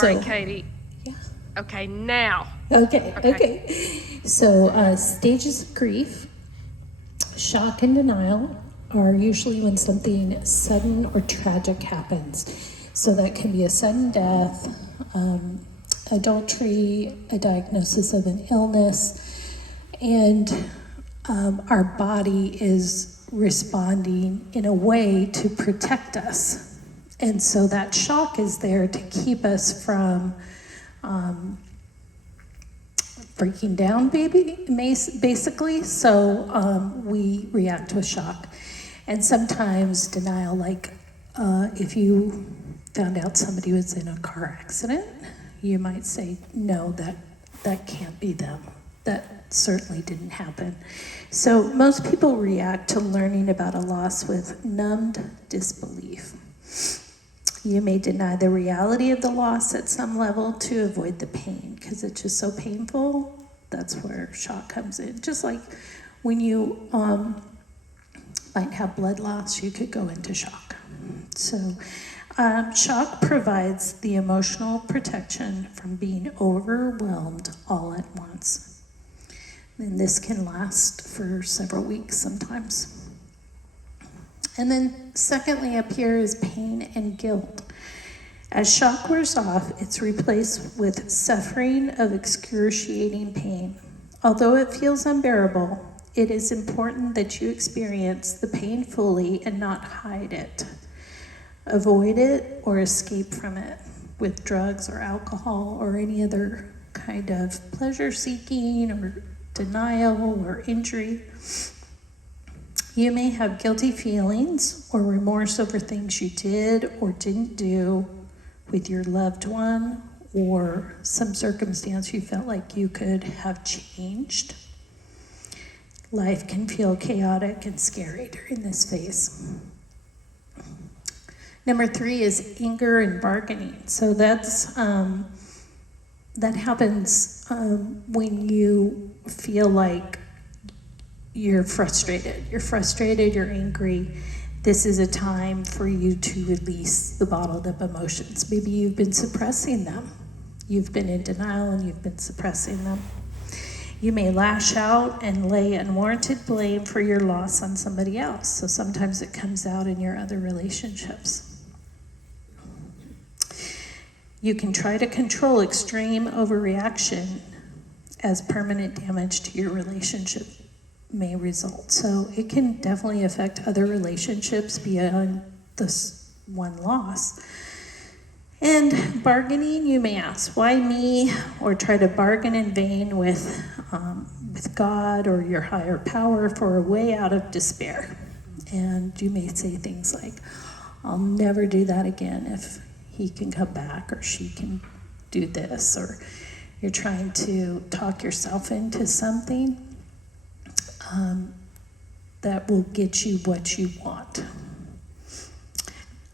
Sorry, So- Katie. Yeah. Okay, now. Okay. So stages of grief, shock and denial are usually when something sudden or tragic happens. So that can be a sudden death, adultery, a diagnosis of an illness, and our body is responding in a way to protect us. And so that shock is there to keep us from breaking down, basically. So we react with shock. And sometimes denial, like if you found out somebody was in a car accident, you might say, no, that can't be them. That certainly didn't happen. So most people react to learning about a loss with numbed disbelief. You may deny the reality of the loss at some level to avoid the pain, because it's just so painful. That's where shock comes in. Just like when you might have blood loss, you could go into shock. So shock provides the emotional protection from being overwhelmed all at once. And this can last for several weeks sometimes. And then secondly, up here is pain and guilt. As shock wears off, it's replaced with suffering of excruciating pain. Although it feels unbearable, it is important that you experience the pain fully and not hide it. Avoid it or escape from it with drugs or alcohol or any other kind of pleasure-seeking or denial or injury. You may have guilty feelings or remorse over things you did or didn't do with your loved one, or some circumstance you felt like you could have changed. Life can feel chaotic and scary during this phase. Number 3 is anger and bargaining. So that happens when you feel like you're frustrated. You're angry. This is a time for you to release the bottled up emotions. Maybe you've been suppressing them. You've been in denial and you've been suppressing them. You may lash out and lay unwarranted blame for your loss on somebody else. So sometimes it comes out in your other relationships. You can try to control extreme overreaction as permanent damage to your relationship may result. So it can definitely affect other relationships beyond this one loss. And bargaining, you may ask, why me? Or try to bargain in vain with God or your higher power for a way out of despair. And you may say things like, I'll never do that again if he can come back or she can do this. Or you're trying to talk yourself into something that will get you what you want.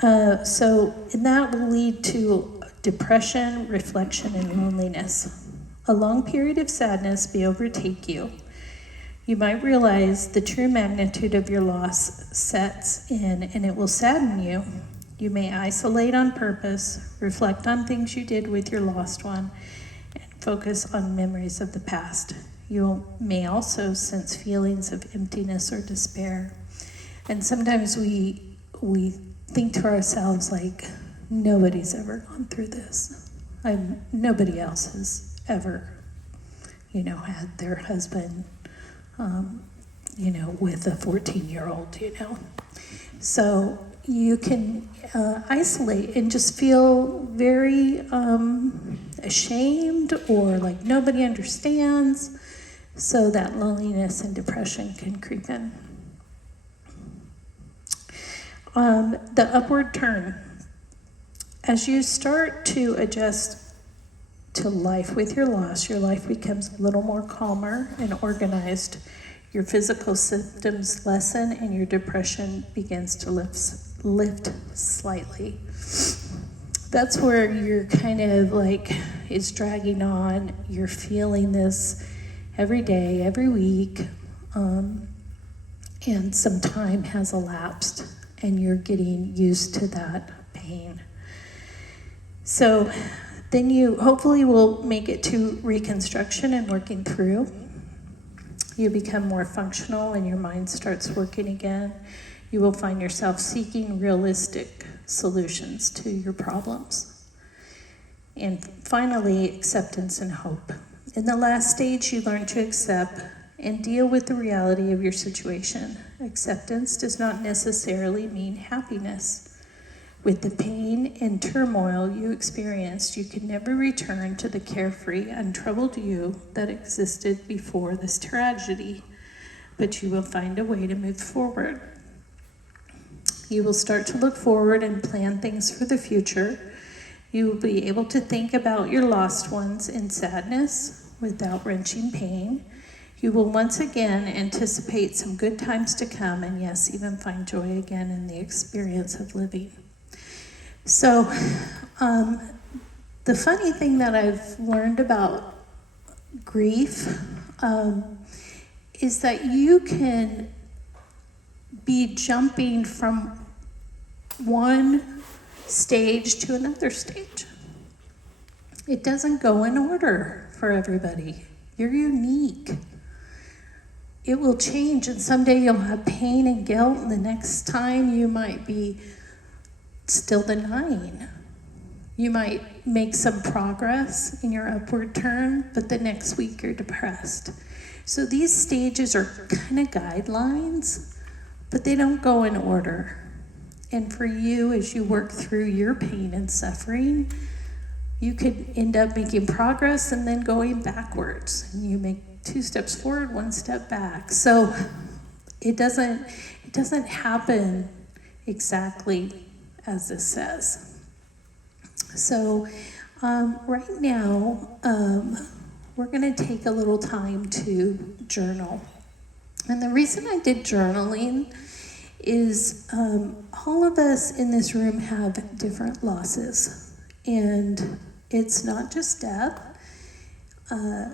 And that will lead to depression, reflection, and loneliness. A long period of sadness may overtake you. You might realize the true magnitude of your loss sets in, and it will sadden you. You may isolate on purpose, reflect on things you did with your lost one, and focus on memories of the past. You may also sense feelings of emptiness or despair. And sometimes we think to ourselves like, nobody's ever gone through this. Nobody else has ever, had their husband, with a 14-year-old, So you can isolate and just feel very ashamed or like nobody understands. So that loneliness and depression can creep in. The upward turn. As you start to adjust to life with your loss, your life becomes a little more calmer and organized. Your physical symptoms lessen and your depression begins to lift slightly. That's where you're kind of like, it's dragging on. You're feeling this every day, every week, and some time has elapsed and you're getting used to that pain. So Then you hopefully will make it to reconstruction and working through. You become more functional and your mind starts working again. You will find yourself seeking realistic solutions to your problems. And finally, acceptance and hope. In the last stage, you learn to accept and deal with the reality of your situation. Acceptance does not necessarily mean happiness. With the pain and turmoil you experienced, you can never return to the carefree, untroubled you that existed before this tragedy, but you will find a way to move forward. You will start to look forward and plan things for the future. You will be able to think about your lost ones in sadness without wrenching pain. You will once again anticipate some good times to come, and yes, even find joy again in the experience of living. So, the funny thing that I've learned about grief is that you can be jumping from one stage to another stage. It doesn't go in order for everybody. You're unique. It will change, and someday you'll have pain and guilt, and the next time you might be still denying. You might make some progress in your upward turn, but the next week you're depressed. So these stages are kind of guidelines, but they don't go in order. And for you, as you work through your pain and suffering, you could end up making progress and then going backwards. And you make 2 steps forward, 1 step back. So it doesn't happen exactly as this says. So right now, we're going to take a little time to journal. And the reason I did journaling is all of us in this room have different losses. And it's not just death.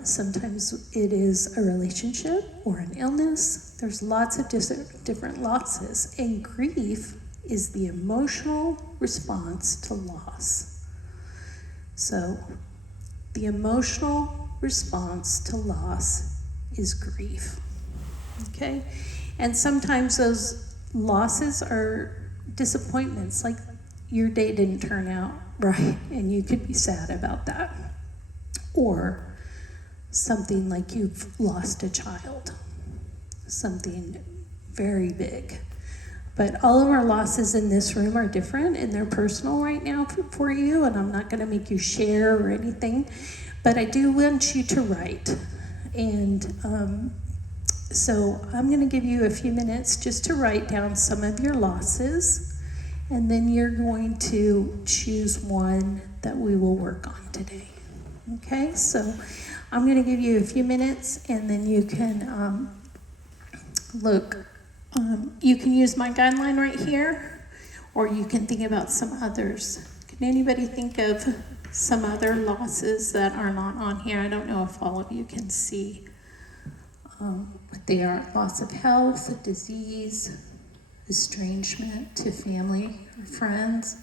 Sometimes it is a relationship or an illness. There's lots of different losses. And grief is the emotional response to loss. So, the emotional response to loss is grief. Okay? And sometimes those losses are disappointments, like your day didn't turn out right, and you could be sad about that. Or something like you've lost a child, something very big. But all of our losses in this room are different, and they're personal right now for you, and I'm not going to make you share or anything, but I do want you to write. And so I'm going to give you a few minutes just to write down some of your losses, and then you're going to choose one that we will work on today. Okay, so I'm going to give you a few minutes, and then you can look. You can use my guideline right here, or you can think about some others. Can anybody think of some other losses that are not on here? I don't know if all of you can see what they are. Loss of health, disease, estrangement to family or friends,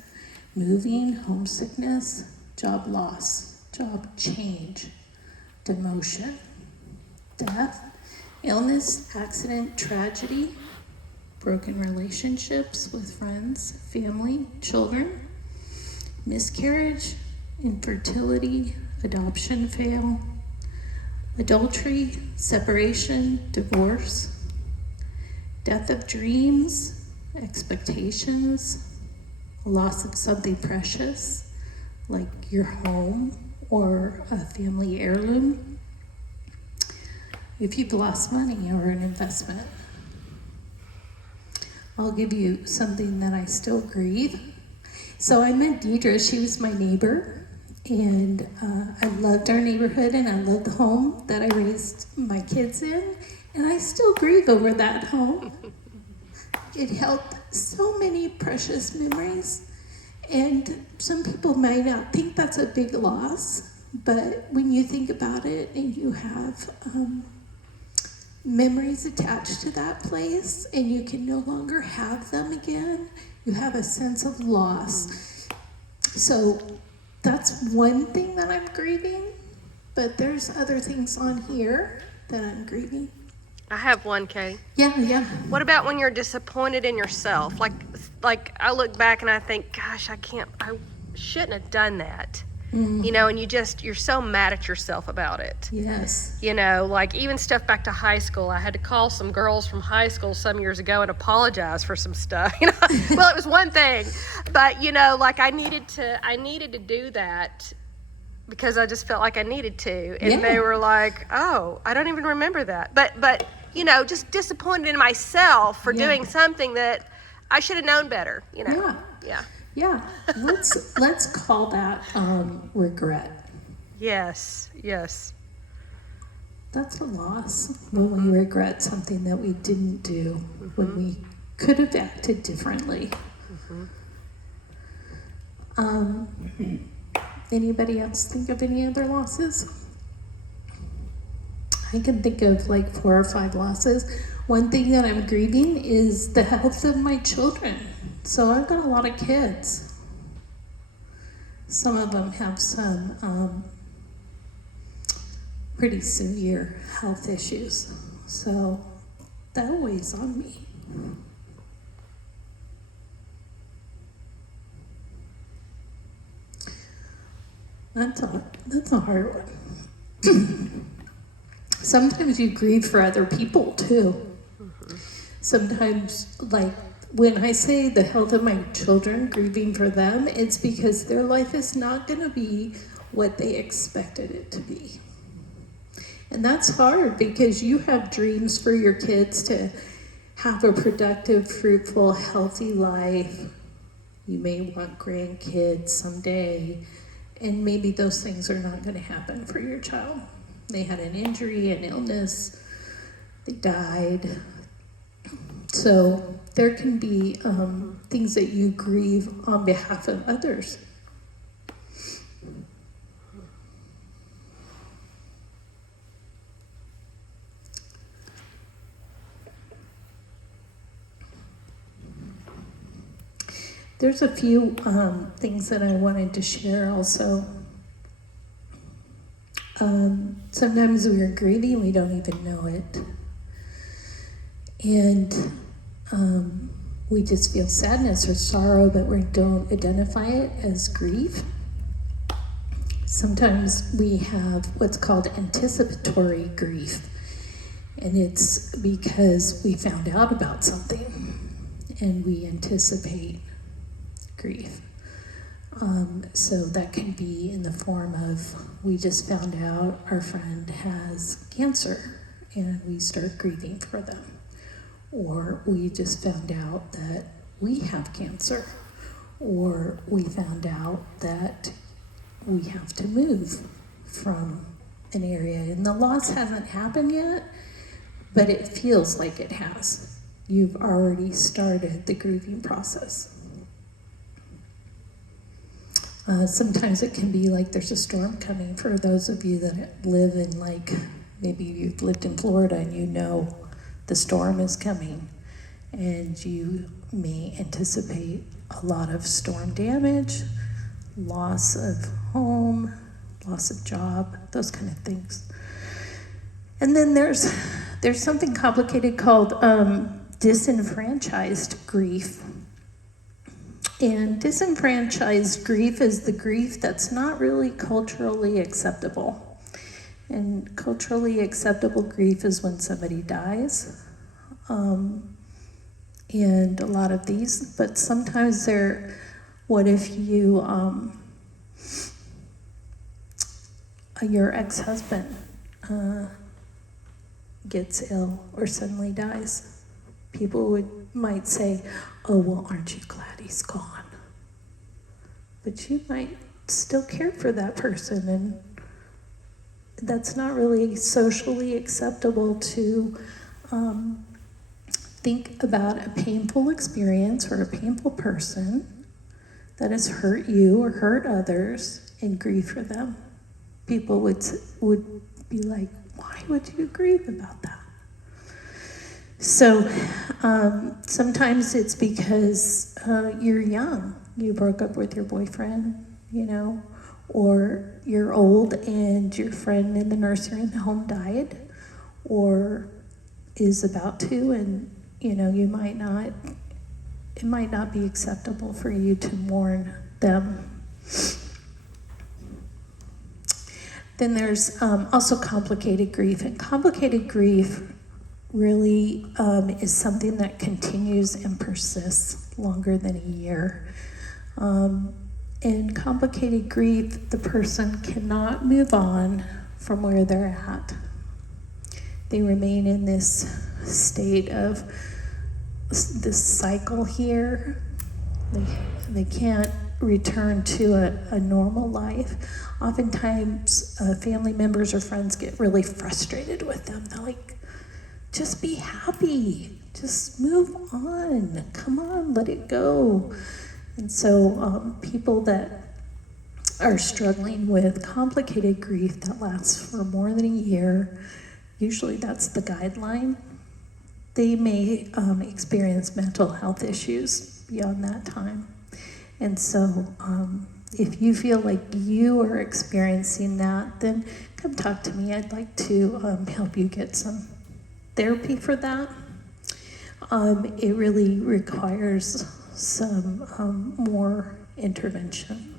moving, homesickness, job loss, job change, demotion, death, illness, accident, tragedy, broken relationships with friends, family, children, miscarriage, infertility, adoption fail, adultery, separation, divorce, death of dreams, expectations, loss of something precious, like your home or a family heirloom, if you've lost money or an investment. I'll give you something that I still grieve. So I met Deidre. She was my neighbor, and I loved our neighborhood, and I loved the home that I raised my kids in, and I still grieve over that home. It held so many precious memories, and some people might not think that's a big loss, but when you think about it and you have memories attached to that place and you can no longer have them again, you have a sense of loss. So that's one thing that I'm grieving, but there's other things on here that I'm grieving. I have one, Katie. Yeah. What about when you're disappointed in yourself? Like I look back and I think, gosh, I shouldn't have done that. Mm. You know, and you're so mad at yourself about it. Yes. You know, like even stuff back to high school. I had to call some girls from high school some years ago and apologize for some stuff. You know, well, it was one thing, but you know, like I needed to do that because I just felt like I needed to, and they were like, "Oh, I don't even remember that." But you know, just disappointed in myself for doing something that I should have known better. You know. Yeah. Let's call that regret. Yes. That's a loss when we regret something that we didn't do, when we could have acted differently. Anybody else think of any other losses? I can think of like 4 or 5 losses. One thing that I'm grieving is the health of my children. So I've got a lot of kids. Some of them have some pretty severe health issues. So that weighs on me. That's a hard one. Sometimes you grieve for other people too. Sometimes, like when I say the health of my children, grieving for them, it's because their life is not going to be what they expected it to be. And that's hard because you have dreams for your kids to have a productive, fruitful, healthy life. You may want grandkids someday, and maybe those things are not going to happen for your child. They had an injury, an illness, they died. So there can be things that you grieve on behalf of others. There's a few things that I wanted to share also. Sometimes we are grieving, we don't even know it. And we just feel sadness or sorrow, but we don't identify it as grief. Sometimes we have what's called anticipatory grief. And it's because we found out about something and we anticipate grief. So that can be in the form of, we just found out our friend has cancer and we start grieving for them. Or we just found out that we have cancer. Or we found out that we have to move from an area. And the loss hasn't happened yet, but it feels like it has. You've already started the grieving process. Sometimes it can be like there's a storm coming. For those of you that live in, like, maybe you've lived in Florida and you know the storm is coming, and you may anticipate a lot of storm damage, loss of home, loss of job, those kind of things. And then there's something complicated called disenfranchised grief. And disenfranchised grief is the grief that's not really culturally acceptable. And culturally acceptable grief is when somebody dies. And a lot of these, but sometimes what if your ex-husband gets ill or suddenly dies? People might say, oh, well, aren't you glad he's gone? But you might still care for that person, and that's not really socially acceptable to think about a painful experience or a painful person that has hurt you or hurt others and grieve for them. People would be like, why would you grieve about that? So sometimes it's because you're young. You broke up with your boyfriend, or you're old and your friend in the nursing home died, or is about to, and you might not, it might not be acceptable for you to mourn them. Then there's also complicated grief, and complicated grief really is something that continues and persists longer than a year. In complicated grief, the person cannot move on from where they're at. They remain in this state of this cycle here. They can't return to a normal life. Oftentimes, family members or friends get really frustrated with them. They're like, just be happy. Just move on. Come on, let it go. And so people that are struggling with complicated grief that lasts for more than a year, usually that's the guideline, they may experience mental health issues beyond that time. And so if you feel like you are experiencing that, then come talk to me. I'd like to help you get some therapy for that. It really requires some more intervention.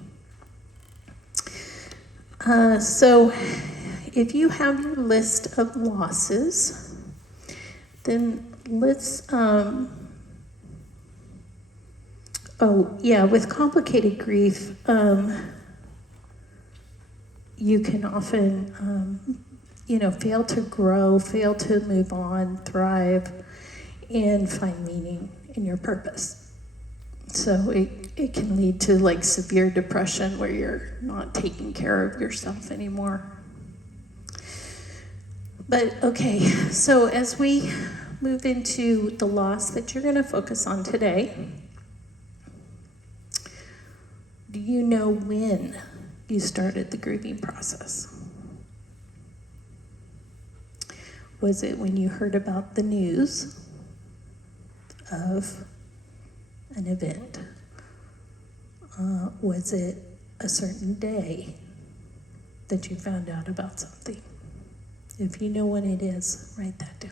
So if you have your list of losses, then let's, with complicated grief, you can often, fail to grow, fail to move on, thrive, and find meaning in your purpose. So it can lead to like severe depression where you're not taking care of yourself anymore. But okay, so as we move into the loss that you're going to focus on today, do you know when you started the grieving process? Was it when you heard about the news of an event? Was it a certain day that you found out about something? If you know when it is, write that down.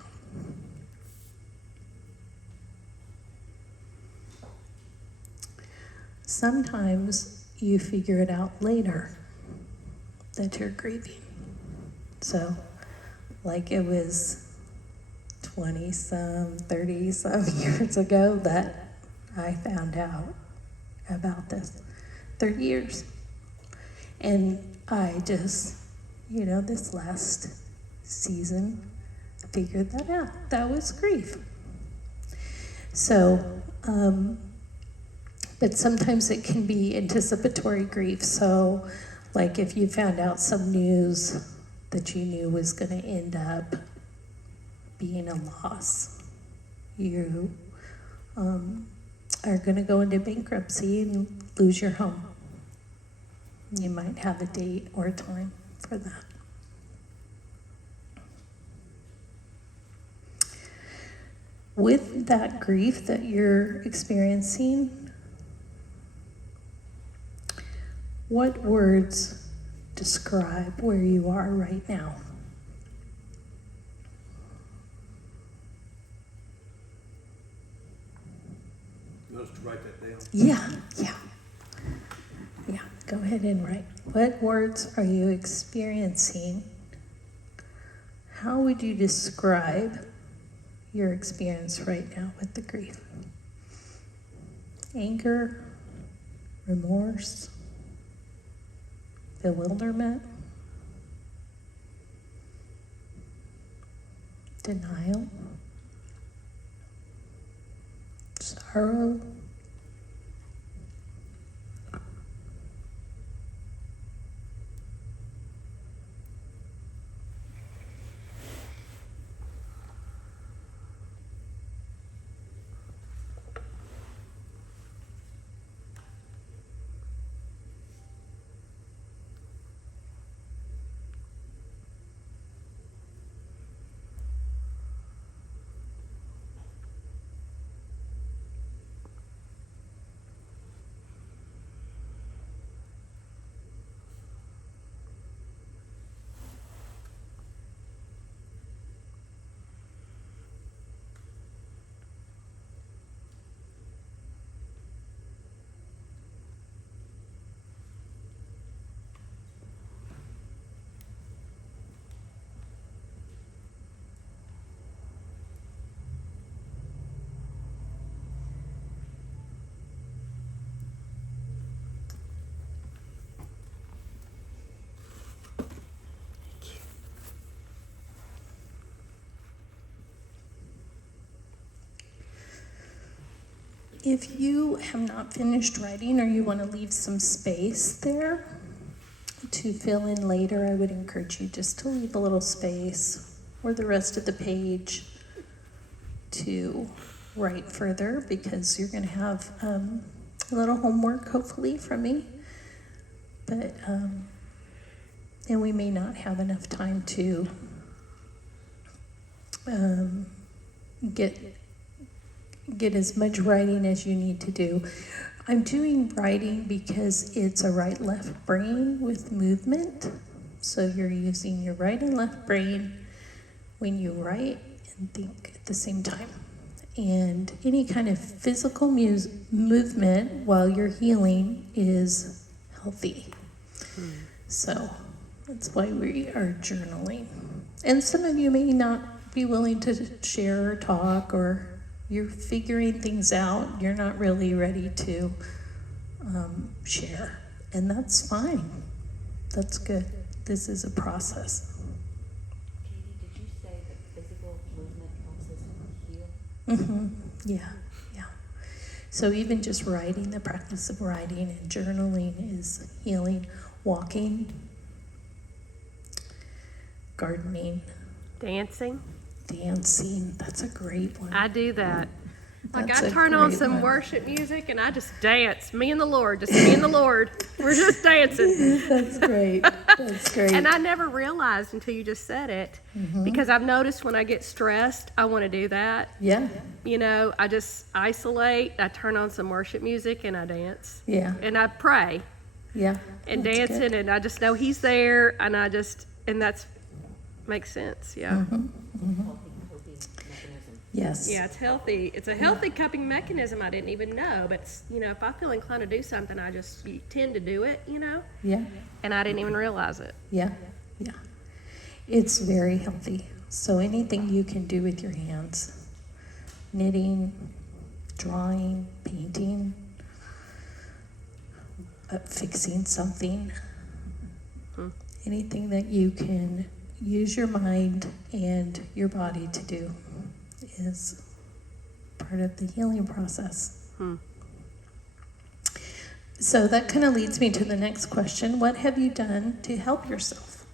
Sometimes you figure it out later that you're grieving. So, like it was 20-some, 30-some years ago that I found out about this. 30 years. And I just, this last season, figured that out. That was grief. So, but sometimes it can be anticipatory grief. So, like if you found out some news that you knew was going to end up being a loss, you are going to go into bankruptcy and lose your home. You might have a date or a time for that. With that grief that you're experiencing, what words describe where you are right now? You want us to write that down? Yeah. Go ahead and write. What words are you experiencing? How would you describe your experience right now with the grief? Anger, remorse, bewilderment, denial, sorrow, If you have not finished writing or you want to leave some space there to fill in later, I would encourage you just to leave a little space or the rest of the page to write further, because you're going to have a little homework hopefully from me. But and we may not have enough time to get as much writing as you need to do. I'm doing writing because it's a right-left brain with movement. So you're using your right and left brain when you write and think at the same time. And any kind of physical movement while you're healing is healthy. So that's why we are journaling. And some of you may not be willing to share or talk, or you're figuring things out. You're not really ready to share. And that's fine. That's good. This is a process. Katie, did you say that physical movement helps us heal? Yeah. So even just writing, the practice of writing and journaling is healing. Walking, gardening, Dancing. dancing. That's a great one. I do that. Like That's I a turn on great some one. worship music and I just dance. Me and the Lord, just me and the Lord. We're just dancing. That's great. That's great. And I never realized until you just said it, because I've noticed when I get stressed, I want to do that. Yeah. You know, I just isolate, I turn on some worship music and I dance. Yeah. And I pray Yeah. and That's dancing, good. and I just know He's there, and that's makes sense, yeah. Healthy coping mechanism. Yes. Yeah, it's healthy. It's a healthy coping mechanism I didn't even know, but it's, you know, if I feel inclined to do something, I just tend to do it, you know, Yeah. and I didn't even realize it. Yeah. It's very healthy. So anything you can do with your hands, knitting, drawing, painting, fixing something, anything that you can use your mind and your body to do is part of the healing process. So that kind of leads me to the next question. What have you done to help yourself?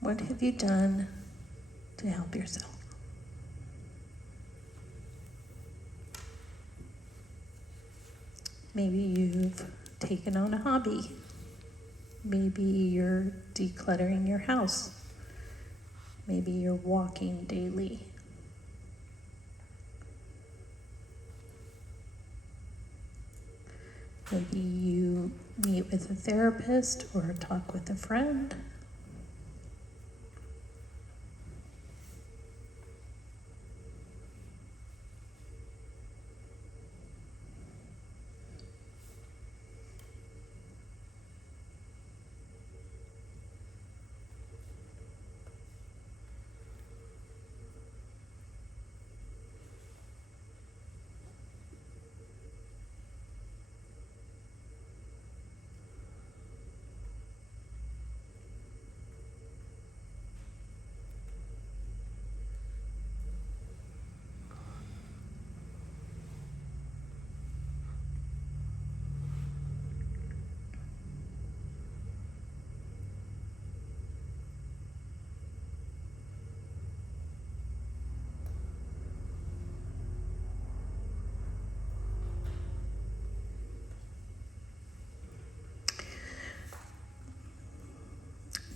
What have you done to help yourself? Maybe you've taken on a hobby. Maybe you're decluttering your house. Maybe you're walking daily. Maybe you meet with a therapist or talk with a friend.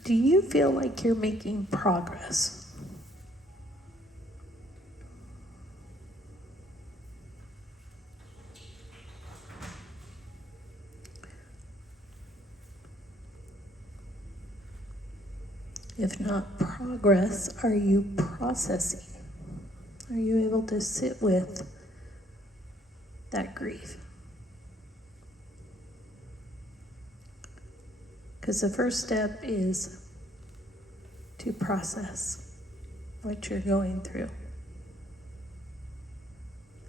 Do you feel like you're making progress? If not progress, are you processing? Are you able to sit with that grief? Because the first step is to process what you're going through.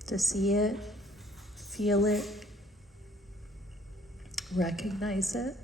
To see it, feel it, recognize it.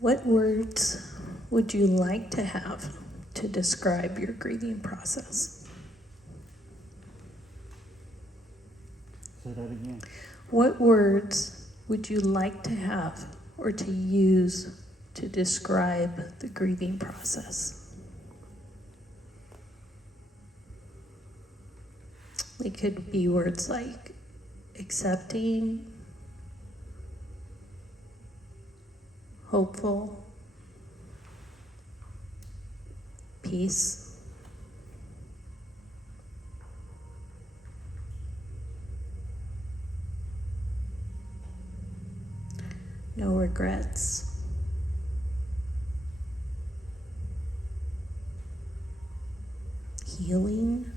What words would you like to have to describe your grieving process? Say that again. What words would you like to have or to use to describe the grieving process? It could be words like accepting, hopeful, peace, no regrets, healing,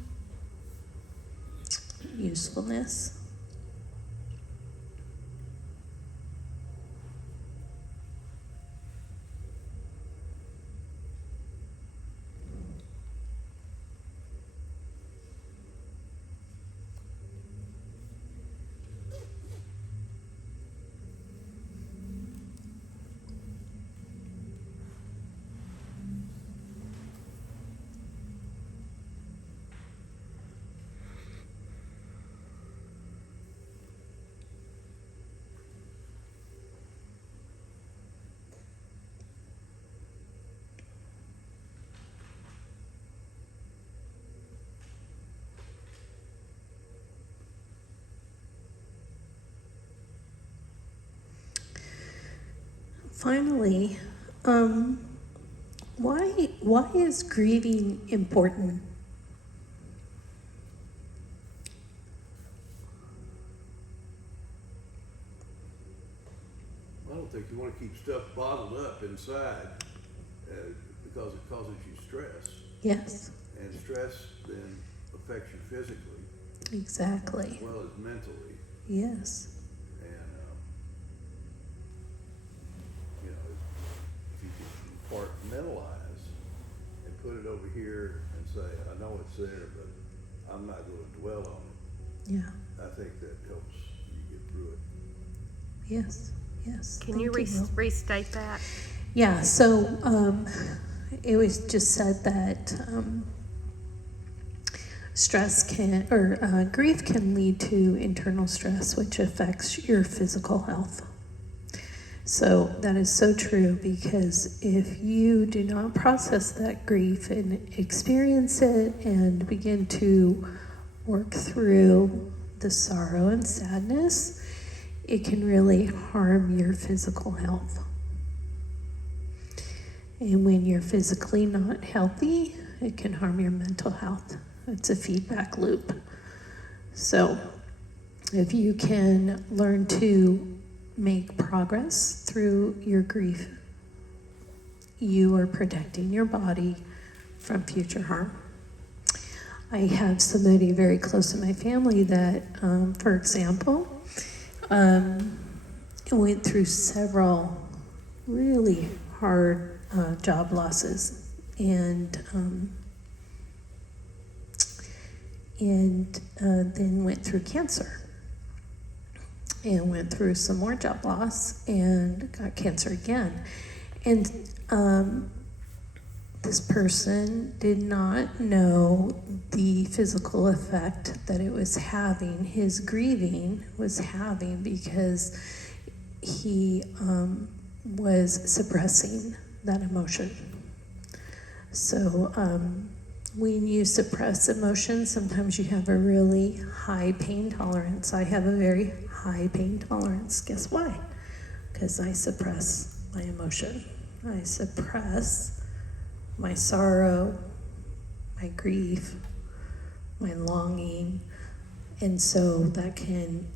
usefulness. Finally, why is grieving important? I don't think you wanna keep stuff bottled up inside, because it causes you stress. Yes, And stress then affects you physically exactly. as well as mentally. Yes. And, you know, if you can compartmentalize and put it over here and say, I know it's there, but I'm not gonna dwell on it, Yeah. I think that helps you get through it. Yes. Yes. Can you Thank Will. restate that? Yeah, so it was just said that stress can, or grief can lead to internal stress, which affects your physical health. So that is so true, because if you do not process that grief and experience it and begin to work through the sorrow and sadness, it can really harm your physical health. And when you're physically not healthy, it can harm your mental health. It's a feedback loop. So if you can learn to make progress through your grief, you are protecting your body from future harm. I have somebody very close to my family that, for example, went through several really hard job losses, and then went through cancer, and went through some more job loss and got cancer again. And this person did not know the physical effect that it was having, his grieving was having, because he was suppressing that emotion. So when you suppress emotion, sometimes you have a really high pain tolerance. I have a very high pain tolerance. Guess why? Because I suppress my emotion. I suppress my sorrow, my grief, my longing. And so that can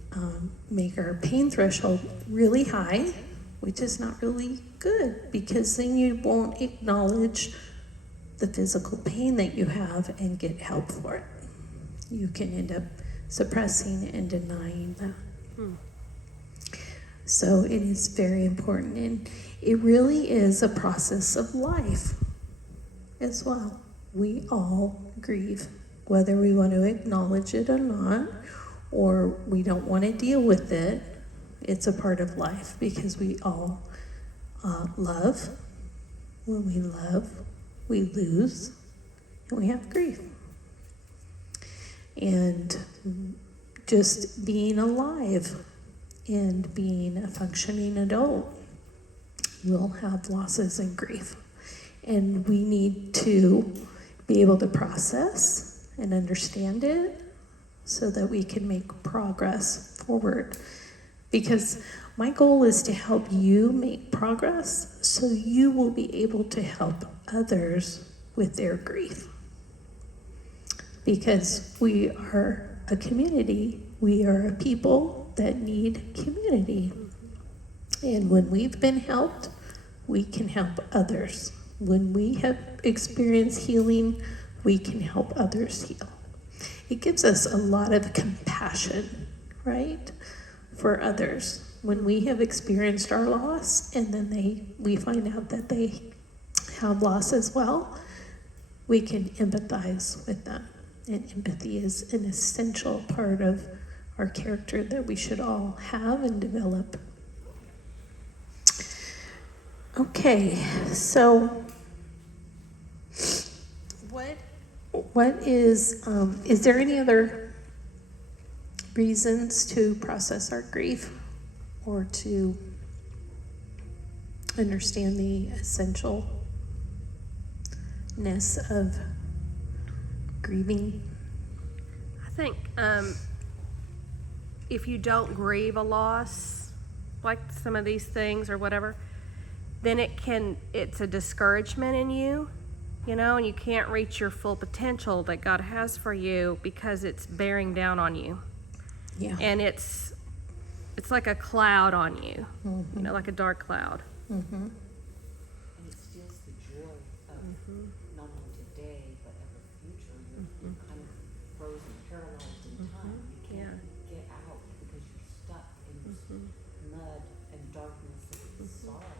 make our pain threshold really high, which is not really good, because then you won't acknowledge the physical pain that you have and get help for it. You can end up suppressing and denying that. So it is very important, and it really is a process of life as well. We all grieve, whether we want to acknowledge it or not, or we don't want to deal with it. It's a part of life, because we all love. When we love, we lose, and we have grief. And just being alive and being a functioning adult will have losses and grief. And we need to be able to process and understand it so that we can make progress forward. Because my goal is to help you make progress so you will be able to help others with their grief. Because we are a community, we are a people that need community. And when we've been helped, we can help others. When we have experienced healing, we can help others heal. It gives us a lot of compassion, right, for others. When we have experienced our loss and then we find out that they have loss as well, we can empathize with them. And empathy is an essential part of our character that we should all have and develop. Okay, so what is there any other reasons to process our grief or to understand the essentialness of grieving? I think if you don't grieve a loss, like some of these things or whatever, then it's a discouragement in you, and you can't reach your full potential that God has for you because it's bearing down on you. Yeah. And it's like a cloud on you, like a dark cloud. Mm-hmm. And it steals the joy of not only today, but of the future. You're kind of frozen, paralyzed in time. You can't get out because you're stuck in this mud and darkness and sorrow.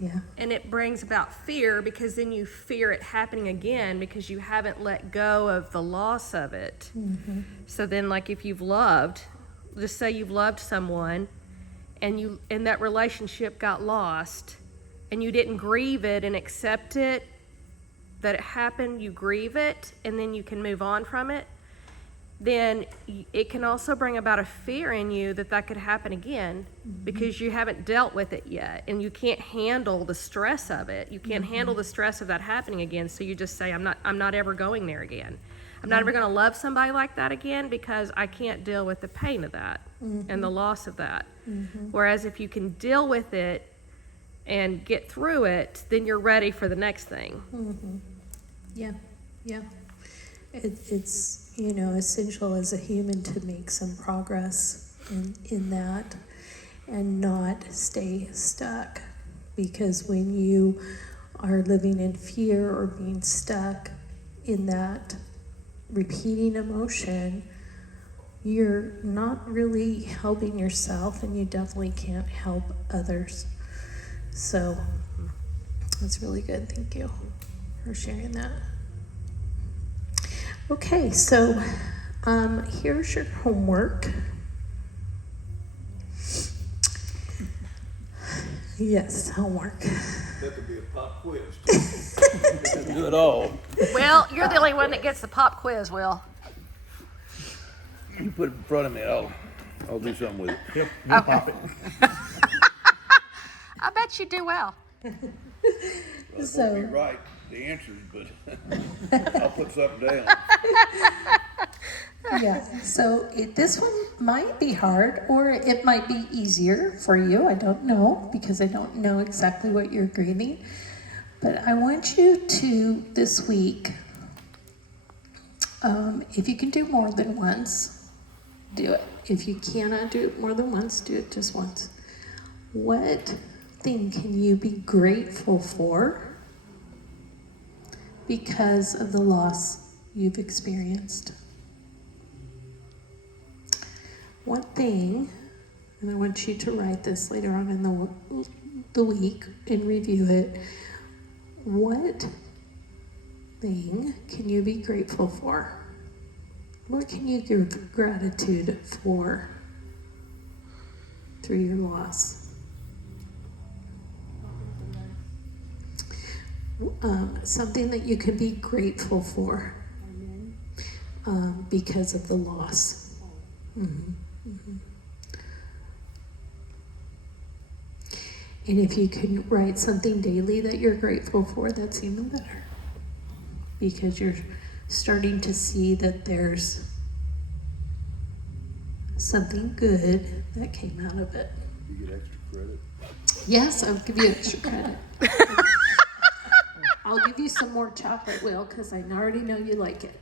Yeah. And it brings about fear because then you fear it happening again because you haven't let go of the loss of it. Mm-hmm. So then, like if you've loved, just say you've loved someone and that relationship got lost and you didn't grieve it and accept it, that it happened, you grieve it, and then you can move on from it, then it can also bring about a fear in you that could happen again because you haven't dealt with it yet and you can't handle the stress of it. You can't handle the stress of that happening again, so you just say, I'm not ever going there again. I'm not ever going to love somebody like that again because I can't deal with the pain of that and the loss of that. Whereas if you can deal with it and get through it, then you're ready for the next thing. Yeah. It's essential as a human to make some progress in that and not stay stuck. Because when you are living in fear or being stuck in that repeating emotion, you're not really helping yourself and you definitely can't help others. So that's really good. Thank you for sharing that. Okay, so here's your homework. Yes, homework. That could be a pop quiz. Do it all. Well, you're the only one that gets the pop quiz, Will. You put it in front of me, I'll do something with it. Yep, you pop it. I bet you do well. Well, So- it won't be right, the answers, but I'll put something down. Yeah, so this one might be hard or it might be easier for you. I don't know because I don't know exactly what you're grieving. But I want you to, this week, if you can do more than once, do it. If you cannot do it more than once, do it just once. What thing can you be grateful for because of the loss you've experienced? One thing, and I want you to write this later on in the week and review it. What thing can you be grateful for? What can you give gratitude for through your loss? something that you can be grateful for because of the loss. Mhm, mhm. And if you can write something daily that you're grateful for, that's even better. Because you're starting to see that there's something good that came out of it. You get extra credit. Yes, I'll give you extra credit. I'll give you some more chocolate, Will, because I already know you like it.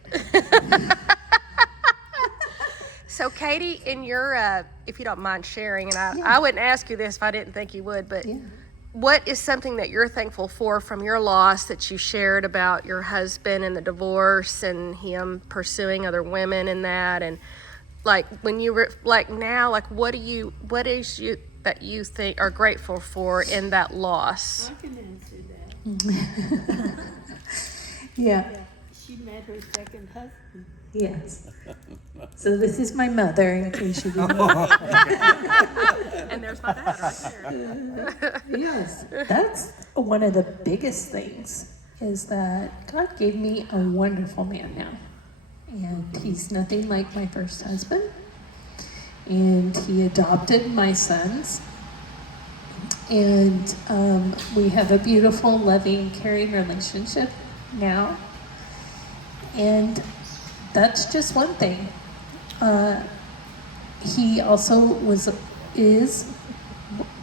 So Katie, in your, if you don't mind sharing, and I wouldn't ask you this if I didn't think you would, but Yeah. what is something that you're thankful for from your loss that you shared about your husband and the divorce and him pursuing other women and that, and like when you were like now, like what is you that you think are grateful for in that loss? I can answer that. Yeah. She met her second husband. Yes. So this is my mother, in case you didn't know. And there's my dad right there. Yes, that's one of the biggest things, is that God gave me a wonderful man now. And he's nothing like my first husband. And he adopted my sons. And we have a beautiful, loving, caring relationship now. And that's just one thing. He also is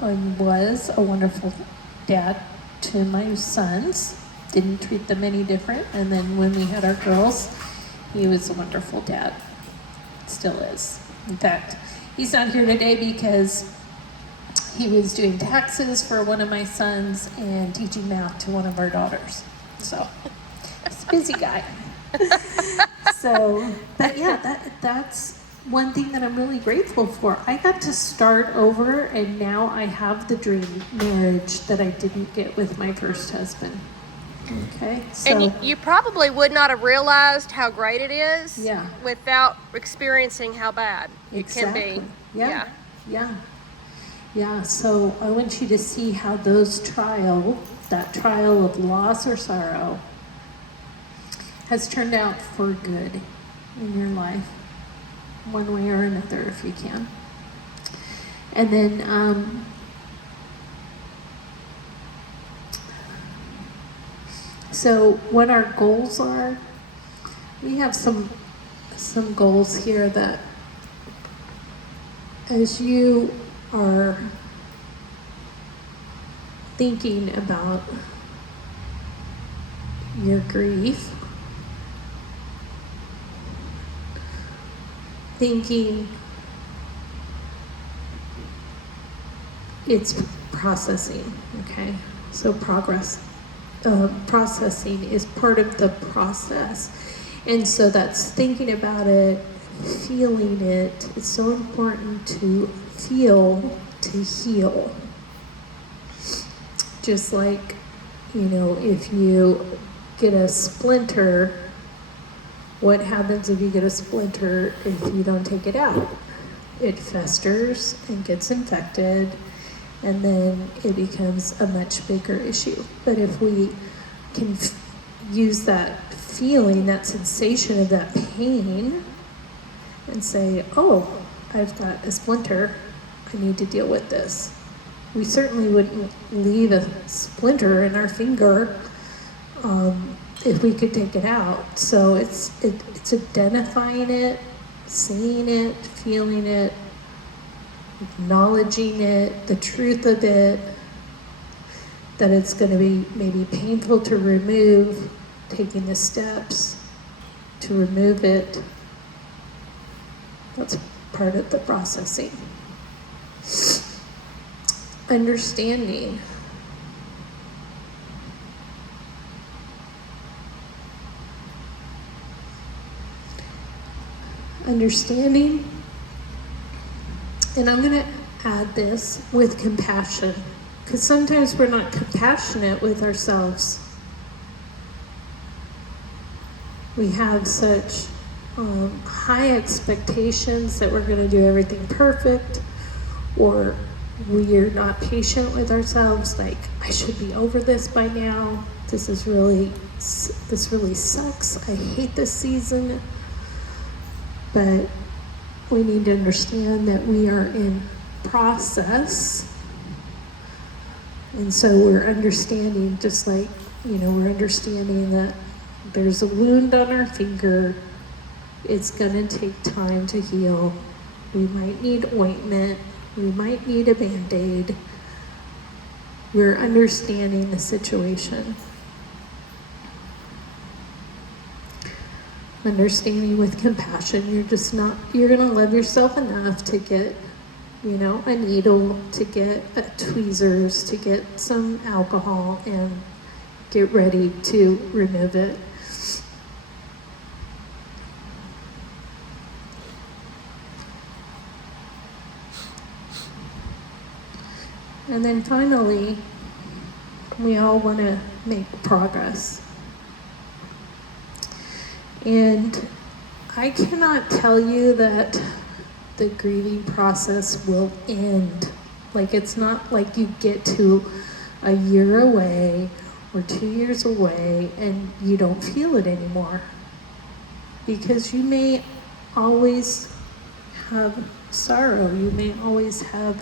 and was a wonderful dad to my sons. Didn't treat them any different. And then when we had our girls, he was a wonderful dad. Still is. In fact, he's not here today because he was doing taxes for one of my sons and teaching math to one of our daughters. So he's a busy guy. So, but yeah, that's one thing that I'm really grateful for. I got to start over, and now I have the dream marriage that I didn't get with my first husband. Okay, so And you probably would not have realized how great it is Yeah. without experiencing how bad it can exactly. be. Yeah. So I want you to see how that trial of loss or sorrow, has turned out for good in your life, one way or another, if you can. And then so what our goals are, we have some goals here that, as you are thinking about your grief, thinking it's processing, okay? So processing is part of the process. And so that's thinking about it, feeling it. It's so important to feel to heal. Just like, if you get a splinter, what happens if you get a splinter if you don't take it out? It festers and gets infected, and then it becomes a much bigger issue. But if we can use that feeling, that sensation of that pain, and say, oh, I've got a splinter, I need to deal with this. We certainly wouldn't leave a splinter in our finger if we could take it out. So it's identifying it, seeing it, feeling it, acknowledging it, the truth of it, that it's going to be maybe painful to remove, taking the steps to remove it. That's part of the processing. Understanding. Understanding. And I'm going to add this with compassion, because sometimes we're not compassionate with ourselves. We have such high expectations that we're going to do everything perfect, or we are not patient with ourselves, like, I should be over this by now. this really sucks. I hate this season, but we need to understand that we are in process. And so we're understanding, just like, we're understanding that there's a wound on our finger. It's gonna take time to heal. We might need ointment. We might need a Band-Aid. We're understanding the situation. Understanding with compassion. You're gonna love yourself enough to get, a needle, to get tweezers, to get some alcohol and get ready to remove it. And then finally, we all want to make progress. And I cannot tell you that the grieving process will end. Like, it's not like you get to a year away or 2 years away and you don't feel it anymore. Because you may always have sorrow, you may always have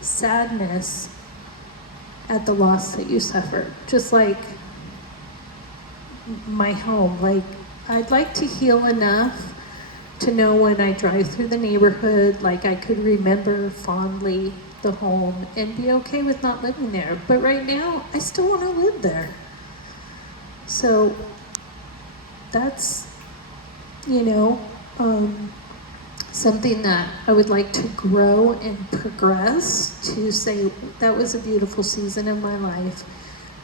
sadness at the loss that you suffered. Just like my home, like, I'd like to heal enough to know when I drive through the neighborhood, like I could remember fondly the home and be okay with not living there. But right now, I still want to live there. So that's, something that I would like to grow and progress to say that was a beautiful season of my life,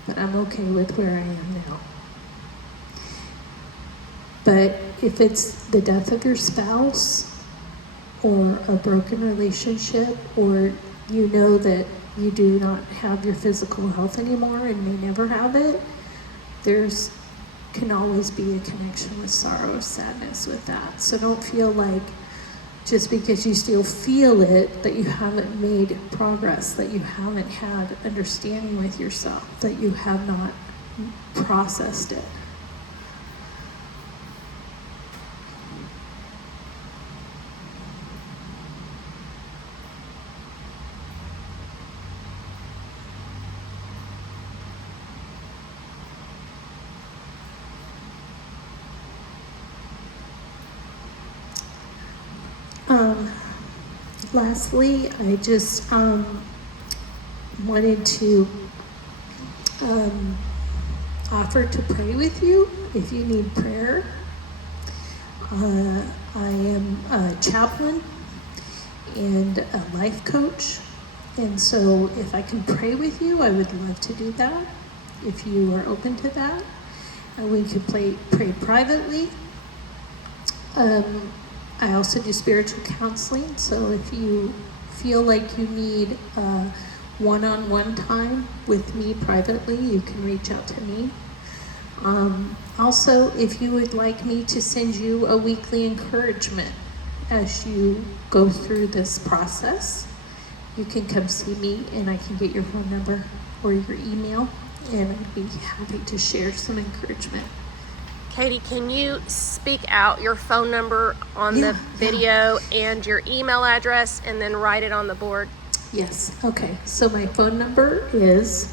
but I'm okay with where I am now. But if it's the death of your spouse or a broken relationship, or you know that you do not have your physical health anymore and may never have it, there's can always be a connection with sorrow or sadness with that. So don't feel like just because you still feel it that you haven't made progress, that you haven't had understanding with yourself, that you have not processed it. Lastly, I just wanted to offer to pray with you if you need prayer. I am a chaplain and a life coach, and so if I can pray with you, I would love to do that. If you are open to that, we could pray privately. I also do spiritual counseling, so if you feel like you need one-on-one time with me privately, you can reach out to me. Also, if you would like me to send you a weekly encouragement as you go through this process, you can come see me and I can get your phone number or your email, and I'd be happy to share some encouragement. Katie, can you speak out your phone number on the video and your email address and then write it on the board? Yes, okay. So my phone number is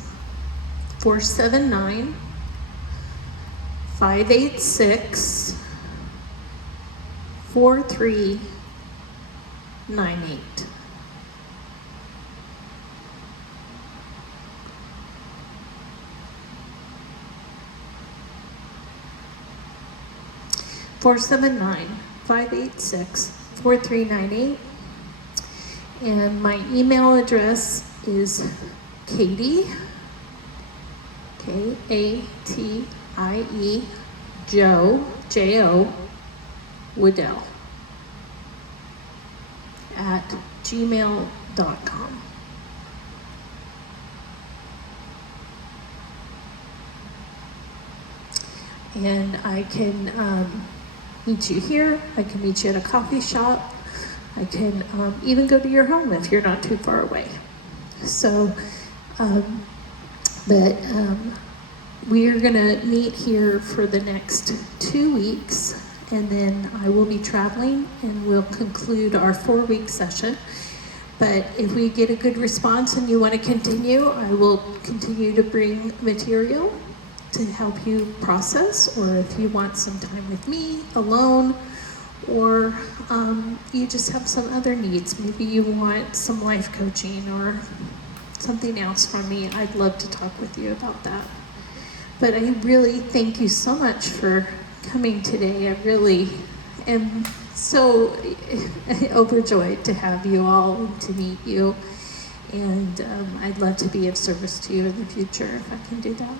479-586-4398. 479-586-4398. And my email address is Katie, Katie, Joe, Woodell at gmail.com. And I can meet you here. I can meet you at a coffee shop. I can even go to your home if you're not too far away. So, we are going to meet here for the next 2 weeks, and then I will be traveling, and we'll conclude our 4-week session. But if we get a good response and you want to continue, I will continue to bring material to help you process, or if you want some time with me alone, or you just have some other needs. Maybe you want some life coaching or something else from me. I'd love to talk with you about that. But I really thank you so much for coming today. I really am so overjoyed to have you all and to meet you. And I'd love to be of service to you in the future if I can do that.